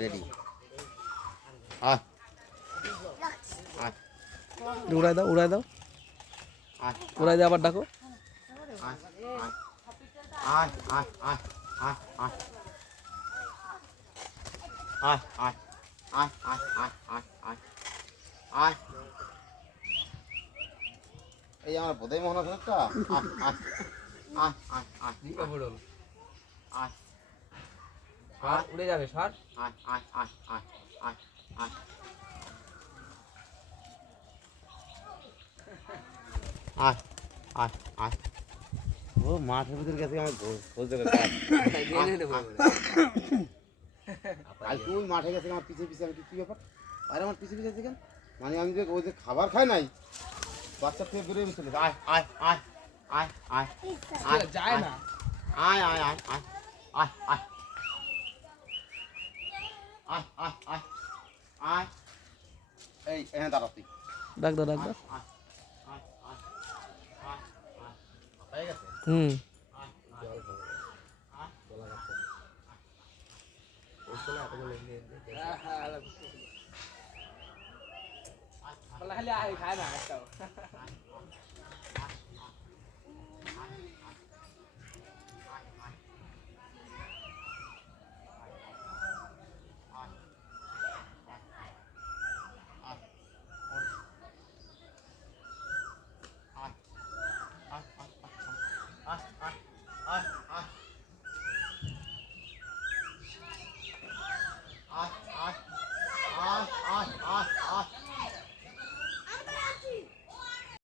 ready উড়াই দাও উড়াই দাও উড়াই দাও আবার ডাকো এই আমার বোধহয় মনে হয় একটা উড়ে যাবে সর ও মাঠের ভিতরে গেছে আমার বলতে কালকে ওই মাঠে গেছে আমার পিছিয়ে পিছিয়ে আমি কি ব্যাপার আর আমার পিছিয়ে পিছিয়ে আছে কেন মানে আমি যে ওই যে খাবার খাই নাই বাচ্চা পেয়ে বেরোয় চলে আয় আয় আয় আয় আয় আয় যায় না আয় আয় আয় আয় আয় আয় আয় আয় আয় আয় এই হ্যাঁ দাঁড়া তুই ডাক দাও ডাক দাও আয় আয় আয় আয় আয় হয়ে গেছে হুম খায় না